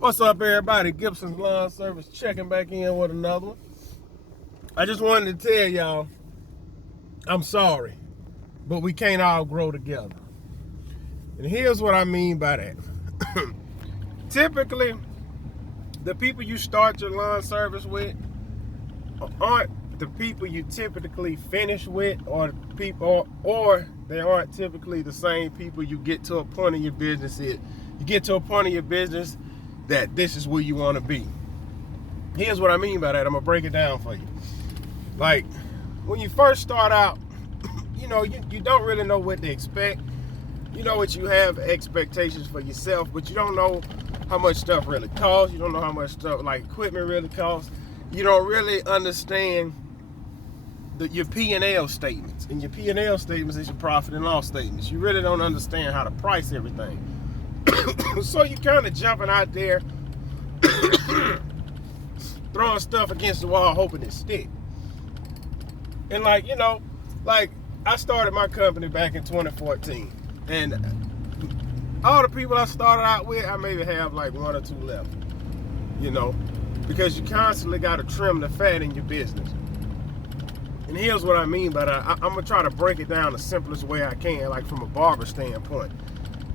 What's up, everybody? Gibson's Lawn Service checking back in with another one. I just wanted to tell y'all, I'm sorry, but we can't all grow together. And here's what I mean by that. Typically, the people you start your lawn service with aren't the people you typically finish with, or they aren't typically the same people you get to a point in your business. You get to a point in your business that this is where you want to be. Here's what I mean by that. I'm gonna break it down for you. Like, when you first start out, you don't really know what to expect. You know what you have expectations for yourself, but you don't know how much stuff really costs. You don't know how much stuff like equipment really costs. You don't really understand your P&L statements. And your P&L statements is your profit and loss statements. You really don't understand how to price everything. So you kind of jumping out there throwing stuff against the wall hoping it stick. And like I started my company back in 2014, and all the people I started out with, I maybe have like one or two left, because you constantly got to trim the fat in your business. And here's what I mean by that. I'm gonna try to break it down the simplest way I can, like from a barber standpoint.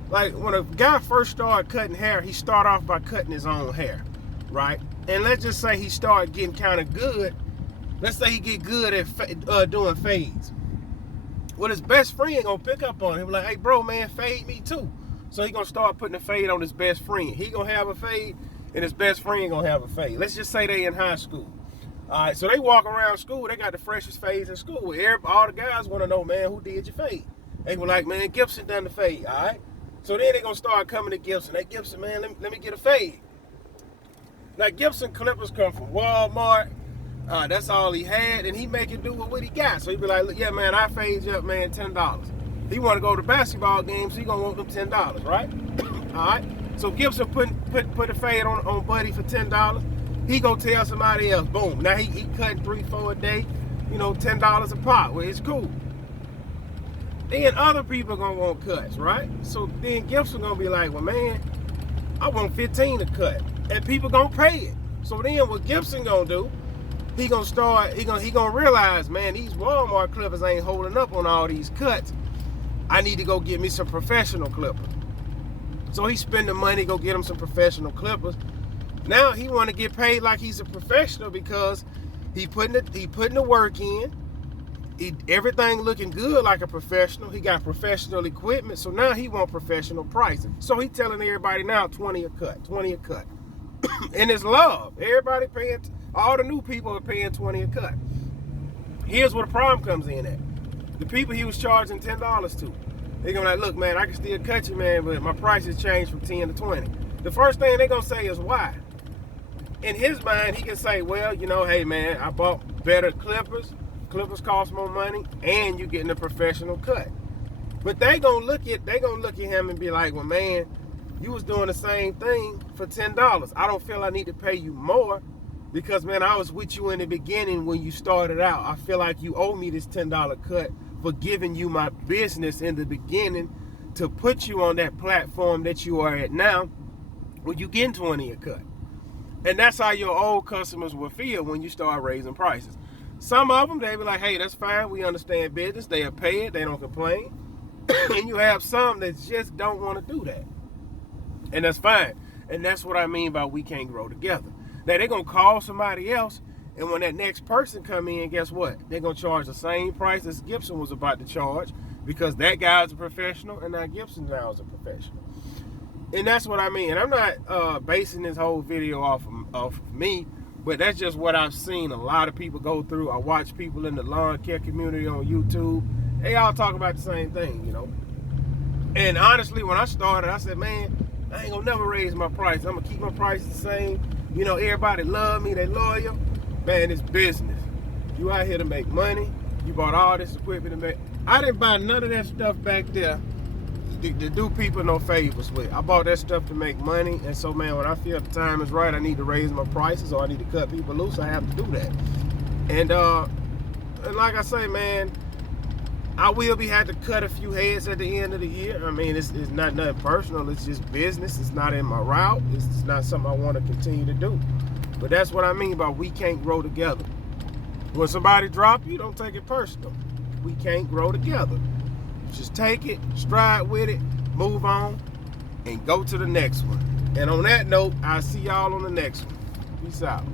Like, when a guy first started cutting hair, he started off by cutting his own hair, right? And let's just say he started getting kind of good. Let's say he get good at doing fades. Well, his best friend gonna pick up on him, like, hey, bro, man, fade me too. So he gonna start putting a fade on his best friend. He gonna have a fade, and his best friend gonna have a fade. Let's just say they in high school. All right, so they walk around school, they got the freshest fades in school. All the guys wanna know, man, who did your fade? They were like, man, Gibson done the fade, all right? So then they're going to start coming to Gibson. Hey, Gibson, man, let me get a fade. Like, Gibson clippers come from Walmart. That's all he had, and he make it do with what he got. So he be like, look, yeah, man, I fade you up, man, $10. He want to go to basketball games, so he going to want them $10, right? All right? So Gibson put a fade on Buddy for $10. He go tell somebody else, boom. Now he cutting 3-4 a day, $10 a pop. Well, it's cool. Then other people are gonna want cuts, right? So then Gibson gonna be like, well, man, I want 15 to cut, and people gonna pay it. So then what Gibson gonna do? He gonna realize, man, these Walmart clippers ain't holding up on all these cuts. I need to go get me some professional clippers. So he spend the money, go get him some professional clippers. Now he want to get paid like he's a professional because he putting the work in. Everything looking good like a professional. He got professional equipment, so now he want professional pricing. So he telling everybody now 20 a cut. And it's love. Everybody paying, all the new people are paying 20 a cut. Here's where the problem comes in at. The people he was charging $10 to, they're gonna like, look, man, I can still cut you, man, but my price has changed from 10 to 20. The first thing they're gonna say is why? In his mind, he can say, well, hey, man, I bought better clippers. Clippers cost more money, and you getting a professional cut. But they gonna look at him and be like, well, man, you was doing the same thing for $10. I don't feel I need to pay you more because, man, I was with you in the beginning when you started out. I feel like you owe me this $10 cut for giving you my business in the beginning to put you on that platform that you are at now when you getting 20 a cut. And that's how your old customers will feel when you start raising prices. Some of them, they be like, hey, that's fine. We understand business. They'll pay it. They don't complain. And you have some that just don't want to do that. And that's fine. And that's what I mean by we can't grow together. Now, they're going to call somebody else. And when that next person come in, guess what? They're going to charge the same price as Gibson was about to charge because that guy's a professional and now Gibson now is a professional. And that's what I mean. And I'm not basing this whole video off of me. But that's just what I've seen a lot of people go through. I watch people in the lawn care community on YouTube. They all talk about the same thing, And honestly, when I started, I said, man, I ain't gonna never raise my price. I'm gonna keep my prices the same. Everybody love me. They loyal. Man, it's business. You out here to make money. You bought all this equipment to make. I didn't buy none of that stuff back there to do people no favors with. I bought that stuff to make money, and so, man, when I feel the time is right, I need to raise my prices or I need to cut people loose, I have to do that. And like I say, man, I will be had to cut a few heads at the end of the year. I mean, it's not nothing personal. It's just business. It's not in my route. It's not something I want to continue to do. But that's what I mean by we can't grow together. When somebody drop you, don't take it personal. We can't grow together. Just take it, stride with it, move on, and go to the next one. And on that note, I'll see y'all on the next one. Peace out.